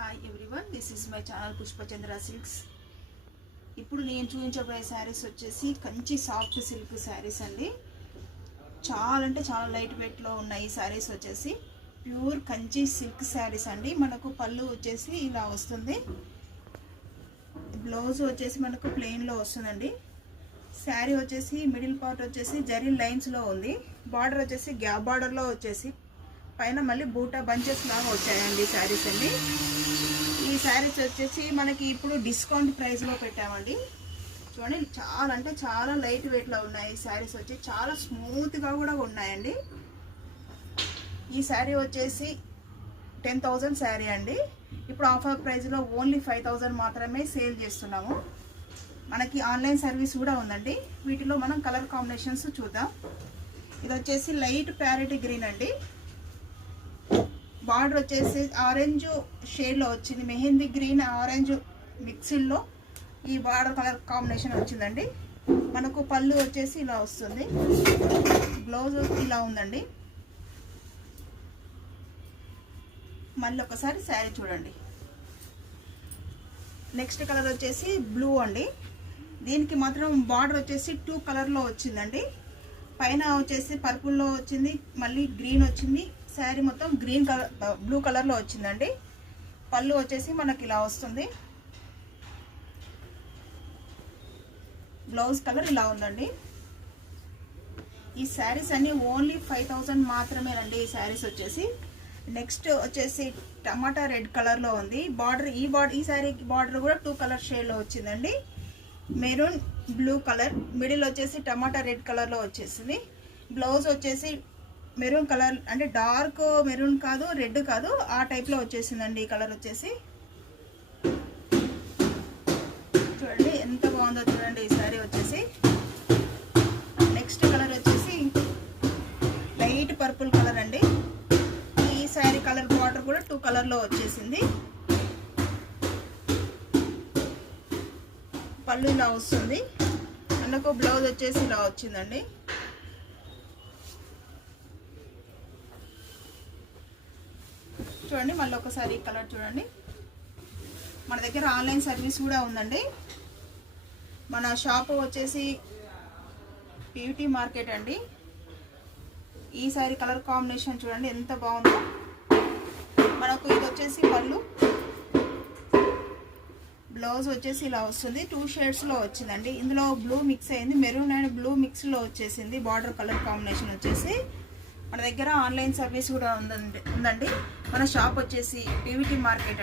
Hi everyone, this is my channel Pushpachandra silks. ఇప్పుడు నేను చూపించబోయే శారీస్ వచ్చేసి కంచి సాఫ్ట్ సిల్క్ శారీస్ అండి. చాలా అంటే చాలా లైట్ వెయిట్లో ఉన్నాయి. ఈ శారీస్ వచ్చేసి ప్యూర్ కంచి సిల్క్ శారీస్ అండి. మనకు పళ్ళు వచ్చేసి ఇలా వస్తుంది, బ్లౌజ్ వచ్చేసి మనకు ప్లెయిన్లో వస్తుందండి. శారీ వచ్చేసి మిడిల్ పార్ట్ వచ్చేసి జరీ లైన్స్లో ఉంది. బార్డర్ వచ్చేసి గ్యాప్ బార్డర్లో వచ్చేసి పైన మళ్ళీ బూటా బంచెస్ లాగా వచ్చాయండి శారీస్ అండి. ఈ శారీస్ వచ్చేసి మనకి ఇప్పుడు డిస్కౌంట్ ప్రైస్లో పెట్టామండి. చూడండి, చాలా అంటే చాలా లైట్ వెయిట్లో ఉన్నాయి. శారీస్ వచ్చి చాలా స్మూత్గా కూడా ఉన్నాయండి. ఈ శారీ వచ్చేసి 10,000 శారీ అండి. ఇప్పుడు ఆఫర్ ప్రైస్లో ఓన్లీ 5,000 మాత్రమే సేల్ చేస్తున్నాము. మనకి ఆన్లైన్ సర్వీస్ కూడా ఉందండి. వీటిలో మనం కలర్ కాంబినేషన్స్ చూద్దాం. ఇది వచ్చేసి లైట్ ప్యారెట్ గ్రీన్ అండి. బార్డర్ వచ్చేసి ఆరెంజ్ షేడ్లో వచ్చింది, మెహందీ గ్రీన్ ఆరెంజ్ మిక్సింగ్లో ఈ బార్డర్ కలర్ కాంబినేషన్ వచ్చిందండి. మనకు పళ్ళు వచ్చేసి ఇలా వస్తుంది, బ్లౌజ్ ఇలా ఉందండి. మళ్ళీ ఒకసారి శారీ చూడండి. నెక్స్ట్ కలర్ వచ్చేసి బ్లూ అండి. దీనికి మాత్రం బార్డర్ వచ్చేసి 2 కలర్లో వచ్చిందండి. పైన వచ్చేసి పర్పుల్లో వచ్చింది, మళ్ళీ గ్రీన్ వచ్చింది. శారీ మొత్తం గ్రీన్ కలర్ బ్లూ కలర్లో వచ్చిందండి. పళ్ళు వచ్చేసి మనకి ఇలా వస్తుంది, బ్లౌజ్ కలర్ ఇలా ఉందండి. ఈ శారీస్ అన్నీ ఓన్లీ 5,000 మాత్రమేనండి. ఈ శారీస్ వచ్చేసి నెక్స్ట్ వచ్చేసి టమాటా రెడ్ కలర్లో ఉంది. బార్డర్ ఈ శారీ బార్డర్ కూడా 2 కలర్ షేడ్లో వచ్చిందండి. మెరూన్ బ్లూ కలర్, మిడిల్ వచ్చేసి టమాటా రెడ్ కలర్లో వచ్చేసింది. బ్లౌజ్ వచ్చేసి మెరూన్ కలర్, అంటే డార్క్ మెరూన్ కాదు, రెడ్ కాదు, ఆ టైప్లో వచ్చేసిందండి. ఈ కలర్ వచ్చేసి చూడండి ఎంత బాగుందో చూడండి. ఈ శారీ వచ్చేసి నెక్స్ట్ కలర్ వచ్చేసి లైట్ పర్పుల్ కలర్ అండి. ఈ శారీ కలర్ బార్డర్ కూడా 2 కలర్లో వచ్చేసింది. పళ్ళు ఇలా వస్తుంది, మనకు బ్లౌజ్ వచ్చేసి ఇలా వచ్చిందండి. చూడండి, మళ్ళీ ఒకసారి ఈ కలర్ చూడండి. మన దగ్గర ఆన్లైన్ సర్వీస్ కూడా ఉందండి. మన షాప్ వచ్చేసి పీవీటీ మార్కెట్ అండి. ఈ సారీ కలర్ కాంబినేషన్ చూడండి ఎంత బాగుందో. మనకు ఇది వచ్చేసి పళ్ళు, బ్లౌజ్ వచ్చేసి ఇలా వస్తుంది. 2 షేడ్స్లో వచ్చిందండి. ఇందులో బ్లూ మిక్స్ అయింది, మెరూన్ అండ్ బ్లూ మిక్స్లో వచ్చేసింది. బార్డర్ కలర్ కాంబినేషన్ వచ్చేసి మన దగ్గర ఆన్లైన్ సర్వీస్ కూడా ఉందండి. మన షాప్ వచ్చేసి పీవీటీ మార్కెట్ అండి.